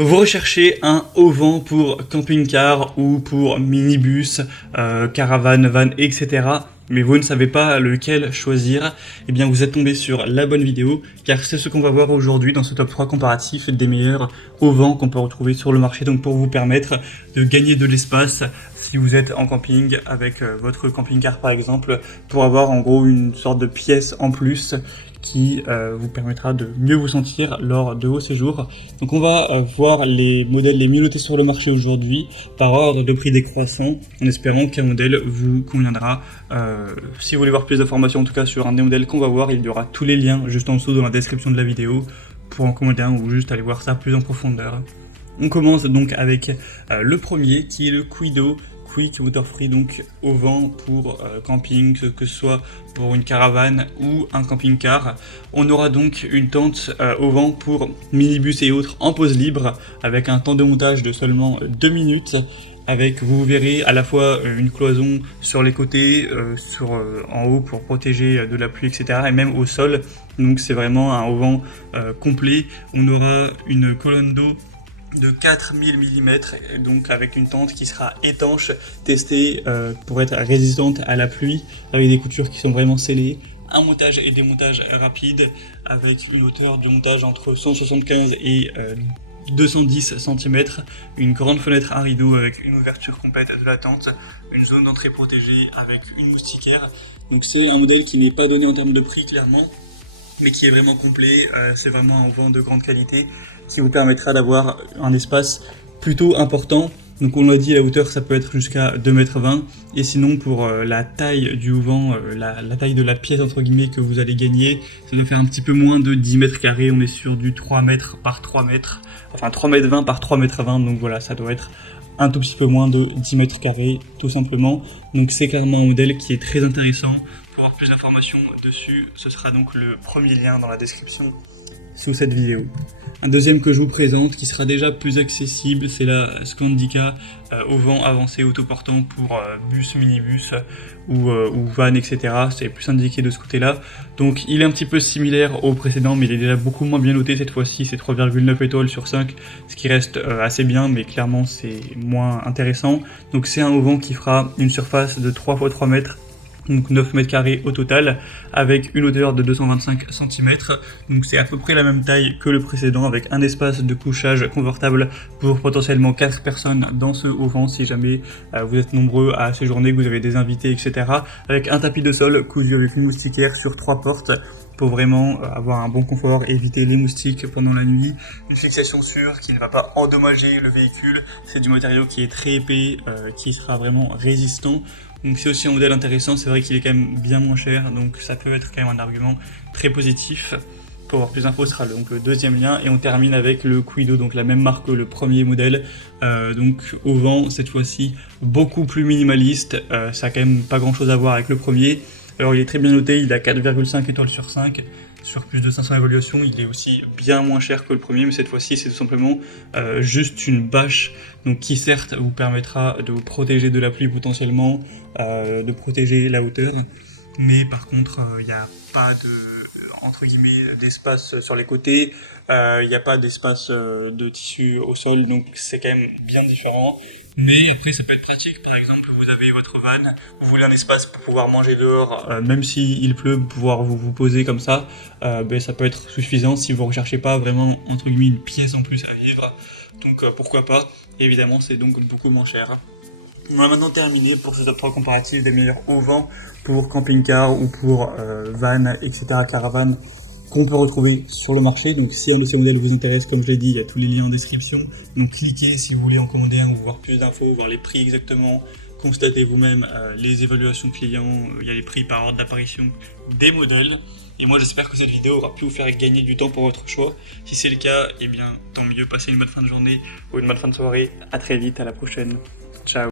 Vous recherchez un auvent pour camping-car ou pour minibus, caravane, van, etc. Mais vous ne savez pas lequel choisir, eh bien vous êtes tombé sur la bonne vidéo, car c'est ce qu'on va voir aujourd'hui dans ce top 3 comparatif des meilleurs auvents qu'on peut retrouver sur le marché, donc pour vous permettre de gagner de l'espace si vous êtes en camping avec votre camping-car par exemple, pour avoir en gros une sorte de pièce en plus qui vous permettra de mieux vous sentir lors de vos séjours. Donc on va voir les modèles les mieux notés sur le marché aujourd'hui par ordre de prix décroissant, en espérant qu'un modèle vous conviendra. Si vous voulez voir plus d'informations en tout cas sur un des modèles qu'on va voir, il y aura tous les liens juste en dessous dans la description de la vidéo pour en commander un ou juste aller voir ça plus en profondeur. On commence donc avec le premier qui est le Quido Quick Water Free, donc auvent pour camping, que ce soit pour une caravane ou un camping-car. On aura donc une tente auvent pour minibus et autres en pose libre avec un temps de montage de seulement 2 minutes. Avec, vous verrez, à la fois une cloison sur les côtés, en haut pour protéger de la pluie, etc. et même au sol. Donc c'est vraiment un auvent complet. On aura une colonne d'eau de 4000 mm, donc avec une tente qui sera étanche, testée pour être résistante à la pluie, avec des coutures qui sont vraiment scellées, un montage et démontage rapide, avec une hauteur de montage entre 175 et 210 cm, une grande fenêtre à rideau avec une ouverture complète de la tente, une zone d'entrée protégée avec une moustiquaire. Donc c'est un modèle qui n'est pas donné en termes de prix clairement, mais qui est vraiment complet. C'est vraiment un auvent de grande qualité qui vous permettra d'avoir un espace plutôt important. Donc on l'a dit, la hauteur ça peut être jusqu'à 2,20 m, et sinon pour la taille du auvent, la taille de la pièce entre guillemets que vous allez gagner, ça doit faire un petit peu moins de 10 mètres carrés. On est sur du 3 mètres par 3 mètres, enfin 3,20 m par 3,20 m, donc voilà, ça doit être un tout petit peu moins de 10 mètres carrés tout simplement. Donc c'est clairement un modèle qui est très intéressant. Pour avoir plus d'informations dessus, ce sera donc le premier lien dans la description sous cette vidéo. Un deuxième que je vous présente qui sera déjà plus accessible, c'est la Scandica auvent avancé autoportant pour bus, minibus ou van, etc. C'est plus indiqué de ce côté-là. Donc il est un petit peu similaire au précédent, mais il est déjà beaucoup moins bien noté cette fois-ci. C'est 3,9 étoiles sur 5, ce qui reste assez bien, mais clairement c'est moins intéressant. Donc c'est un auvent qui fera une surface de 3 x 3 mètres, donc 9 mètres carrés au total, avec une hauteur de 225 cm. Donc c'est à peu près la même taille que le précédent, avec un espace de couchage confortable pour potentiellement 4 personnes dans ce auvent si jamais vous êtes nombreux à séjourner, que vous avez des invités, etc. Avec un tapis de sol cousu avec une moustiquaire sur 3 portes pour vraiment avoir un bon confort, éviter les moustiques pendant la nuit. Une fixation sûre qui ne va pas endommager le véhicule. C'est du matériau qui est très épais, qui sera vraiment résistant. Donc c'est aussi un modèle intéressant, c'est vrai qu'il est quand même bien moins cher, donc ça peut être quand même un argument très positif. Pour avoir plus d'infos, ce sera donc le deuxième lien. Et on termine avec le Quido, donc la même marque que le premier modèle. Donc auvent, cette fois-ci, beaucoup plus minimaliste. Ça a quand même pas grand-chose à voir avec le premier. Alors il est très bien noté, il a 4,5 étoiles sur 5. Sur plus de 500 évaluations, il est aussi bien moins cher que le premier, mais cette fois-ci c'est tout simplement juste une bâche, donc qui certes vous permettra de vous protéger de la pluie potentiellement, de protéger la hauteur, mais par contre il n'y a pas de, entre guillemets, d'espace sur les côtés, il n'y a pas d'espace de tissu au sol, donc c'est quand même bien différent. Mais après ça peut être pratique, par exemple vous avez votre van, vous voulez un espace pour pouvoir manger dehors, même s'il pleut, pouvoir vous poser comme ça, ça peut être suffisant si vous ne recherchez pas vraiment entre guillemets une pièce en plus à vivre, donc pourquoi pas. Évidemment c'est donc beaucoup moins cher. On a maintenant terminé pour ce top 3 comparatif des meilleurs auvents pour camping-car ou pour van, etc., caravane, qu'on peut retrouver sur le marché. Donc si un de ces modèles vous intéresse, comme je l'ai dit, il y a tous les liens en description. Donc cliquez si vous voulez en commander un ou voir plus d'infos, voir les prix exactement, constatez vous-même les évaluations clients, il y a les prix par ordre d'apparition des modèles. Et moi j'espère que cette vidéo aura pu vous faire gagner du temps pour votre choix. Si c'est le cas, eh bien tant mieux, passez une bonne fin de journée ou une bonne fin de soirée. À très vite, à la prochaine. Ciao.